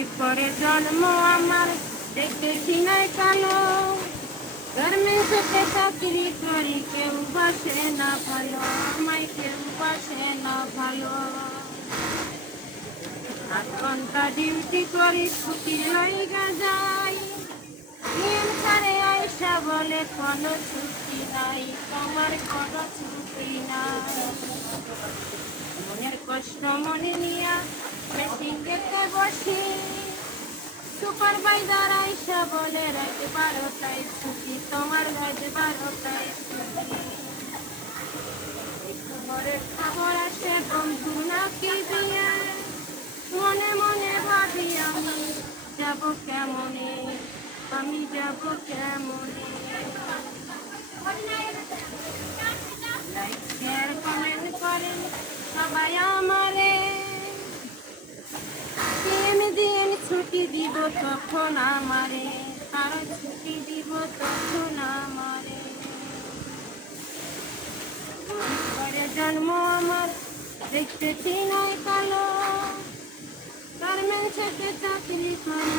এরপরে জন্ম আমার দেখতেছি নাই কালো, গার্মেন্টসে চাকরি করি, কেউ বাসে না ভালো, আমায় কেউ বাসে না ভালো। 8 ঘন্টা ডিউটি করি, ছুটি লইগা যাই, দিন সারে আইসা বলে কোনো ছুটি নাই, তোমার কোনো ছুটি নাই। মনের কষ্ট মনে নিয়া মেশিন দেখতে বসি, সুপারভাইজার আইসা বলে রাত 12টায় ছুটি, তোমার রাত 12টায় ছুটি। ঘরের খবর আসে বন্ধু নাকি বিয়ে, মনে মনে ভাবি আমি যাব কেমনে, আমি যাব কেমনে। লাইক শেয়ার কমেন্ট করেন সবাই আমারে, দিন ছুটি দিব তখন আমারে, আরো ছুটি দিব তখন আমারে। পরে জন্ম আমার দেখতেছি নাই কালো, গার্মেন্টসে চাকরি করি,